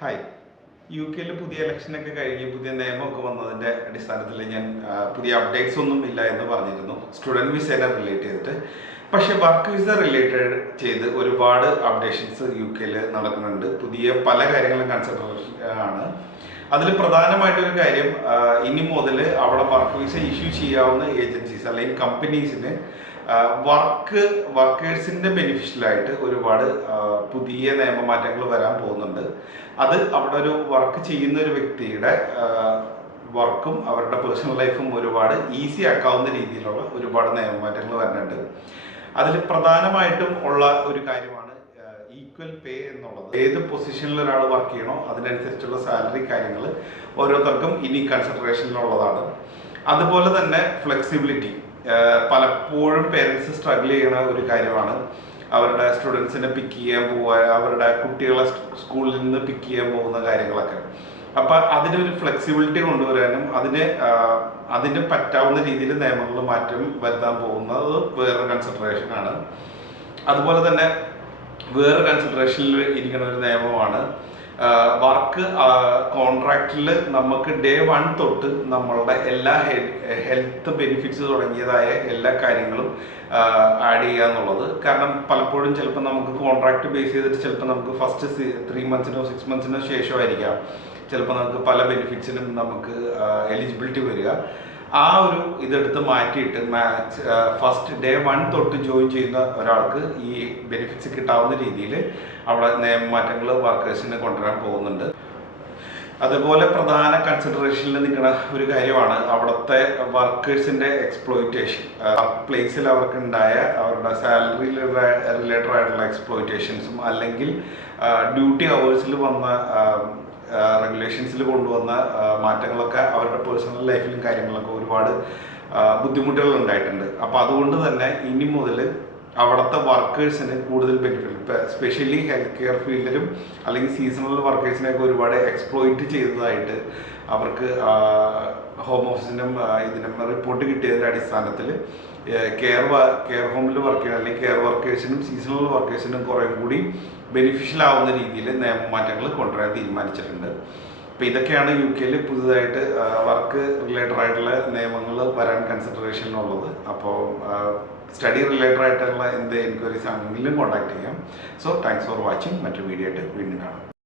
Hi U കെയിൽ പുതിയ ഇലക്ഷനൊക്കെ കഴിഞ്ഞ് പുതിയ നിയമമൊക്കെ വന്നതിന്റെ അടിസ്ഥാനത്തിൽ ഞാൻ പുതിയ അപ്ഡേറ്റ്സ് ഒന്നും ഇല്ല എന്ന് പറഞ്ഞിരുന്നു. സ്റ്റുഡന്റ് വിസേനെ റിലേറ്റ് ചെയ്തിട്ട്. പക്ഷേ വർക്ക് വിസ റിലേറ്റഡ് ചെയ്ത് ഒരുപാട് അപ്ഡേഷൻസ് യു കെയിൽ നടക്കുന്നുണ്ട്. പുതിയ പല കാര്യങ്ങളും കൺസിഡറേഷൻ ആണ്. അതിൽ പ്രധാനമായിട്ടൊരു കാര്യം ഇനി മുതൽ അവിടെ വർക്ക് വിസ ഇഷ്യൂ ചെയ്യാവുന്ന ഏജൻസീസ് അല്ലെങ്കിൽ കമ്പനീസിന് വർക്ക് വർക്കേഴ്സിന്റെ ബെനിഫിഷ്യലായിട്ട് ഒരുപാട് പുതിയ നിയമമാറ്റങ്ങൾ വരാൻ പോകുന്നുണ്ട്. അത് അവിടെ ഒരു വർക്ക് ചെയ്യുന്ന ഒരു വ്യക്തിയുടെ വർക്കും അവരുടെ പേഴ്സണൽ ലൈഫും ഒരുപാട് ഈസി ആക്കാവുന്ന രീതിയിലുള്ള ഒരുപാട് നിയമമാറ്റങ്ങൾ വരുന്നുണ്ട് അതിൽ പ്രധാനമായിട്ടും ഉള്ള ഒരു കാര്യമാണ് ഈക്വൽ പേ എന്നുള്ളത്. ഏത് പൊസിഷനിൽ ഒരാൾ വർക്ക് ചെയ്യണോ അതിനനുസരിച്ചുള്ള സാലറി കാര്യങ്ങൾ ഓരോരുത്തർക്കും ഇനി കൺസിഡറേഷനിലുള്ളതാണ് അതുപോലെ തന്നെ ഫ്ലെക്സിബിലിറ്റി പലപ്പോഴും പേരൻസ് സ്ട്രഗിൾ ചെയ്യുന്ന ഒരു കാര്യമാണ്. അവരുടെ സ്റ്റുഡൻസിനെ പിക്ക് ചെയ്യാൻ പോവുക അവരുടെ കുട്ടികളെ സ്കൂളിൽ നിന്ന് പിക്ക് ചെയ്യാൻ പോകുന്ന കാര്യങ്ങളൊക്കെ. അപ്പൊ അതിനൊരു ഫ്ലെക്സിബിലിറ്റി കൊണ്ടുവരാനും അതിന് അതിന് പറ്റാവുന്ന രീതിയിൽ നിയമങ്ങൾ മാറ്റം വരുത്താൻ പോകുന്നത് വേറൊരു കൺസിഡറേഷൻ ആണ്. അതുപോലെ തന്നെ വേറെ കൺസിഡറേഷനിൽ ഇരിക്കുന്ന ഒരു നിയമമാണ്. വർക്ക് കോൺട്രാക്റ്റിൽ നമുക്ക് ഡേ വൺ തൊട്ട് നമ്മളുടെ എല്ലാ ഹെൽത്ത് ബെനിഫിറ്റ്സ് തുടങ്ങിയതായ എല്ലാ കാര്യങ്ങളും ആഡ് ചെയ്യുക എന്നുള്ളത്. കാരണം പലപ്പോഴും ചിലപ്പോൾ നമുക്ക് കോൺട്രാക്ട് ബേസ് ചെയ്തിട്ട് ചിലപ്പോൾ നമുക്ക് ഫസ്റ്റ് ത്രീ മന്ത്സിനോ സിക്സ് മന്ത്സിനോ ശേഷമായിരിക്കാം. ചിലപ്പോൾ നമുക്ക് പല ബെനിഫിറ്റ്സിനും നമുക്ക് എലിജിബിലിറ്റി വരിക. ആ ഒരു ഇതെടുത്ത് മാറ്റിയിട്ട് ഫസ്റ്റ് ഡേ വൺ തൊട്ട് ജോയിൻ ചെയ്യുന്ന ഒരാൾക്ക് ഈ ബെനിഫിറ്റ്സ് കിട്ടാവുന്ന രീതിയിൽ അവിടെ നിയമമാറ്റങ്ങൾ വർക്കേഴ്സിന് കൊണ്ടുവരാൻ പോകുന്നുണ്ട്. അതുപോലെ പ്രധാന കൺസിഡറേഷനിൽ നിൽക്കുന്ന ഒരു കാര്യമാണ് അവിടുത്തെ വർക്കേഴ്സിന്റെ എക്സ്പ്ലോയിറ്റേഷൻ വർക്ക് പ്ലേസിൽ അവർക്ക് ഉണ്ടായ അവരുടെ സാലറി റിലേറ്റഡ് ആയിട്ടുള്ള എക്സ്പ്ലോയിറ്റേഷൻസും അല്ലെങ്കിൽ ഡ്യൂട്ടി അവേഴ്സിൽ വന്ന റെഗുലേഷൻസിൽ കൊണ്ടുവന്ന മാറ്റങ്ങളൊക്കെ അവരുടെ പേഴ്സണൽ ലൈഫിലും കാര്യങ്ങളൊക്കെ ഒരുപാട് ബുദ്ധിമുട്ടുകൾ ഉണ്ടായിട്ടുണ്ട്. അപ്പോൾ അതുകൊണ്ട് തന്നെ ഇനി മുതൽ അവിടുത്തെ വർക്കേഴ്സിന് കൂടുതൽ ബെനിഫിറ്റ് ഇപ്പം സ്പെഷ്യലി ഹെൽത്ത് കെയർ ഫീൽഡിലും അല്ലെങ്കിൽ സീസണൽ വർക്കേഴ്സിനെയൊക്കെ ഒരുപാട് എക്സ്പ്ലോയിറ്റ് ചെയ്തതായിട്ട് അവർക്ക് ഹോം ഓഫീസിനും ഇതിനും റിപ്പോർട്ട് കിട്ടിയതിന്റെ അടിസ്ഥാനത്തിൽ കെയർ കെയർ ഹോമിൽ വർക്ക് ചെയ്യുന്ന അല്ലെങ്കിൽ കെയർ വർക്കേഴ്സിനും സീസണൽ വർക്കേഴ്സിനും കുറേ കൂടി ബെനിഫിഷ്യൽ ആവുന്ന രീതിയിൽ നിയമമാറ്റങ്ങൾ കൊണ്ടുവരാൻ തീരുമാനിച്ചിട്ടുണ്ട്. അപ്പോൾ ഇതൊക്കെയാണ് യു കെയിൽ പുതുതായിട്ട് വർക്ക് റിലേറ്റഡ് ആയിട്ടുള്ള നിയമങ്ങൾ വരാൻ കൺസിഡറേഷനിലുള്ളത് അപ്പോൾ സ്റ്റഡി റിലേറ്റഡ് ആയിട്ടുള്ള എന്ത് എൻക്വയറീസ് ആണെങ്കിലും കോൺടാക്ട് ചെയ്യാം. സോ താങ്ക്സ് ഫോർ വാച്ചിങ് മറ്റൊരു വീഡിയോ ആയിട്ട് വീണ്ടും കാണാം.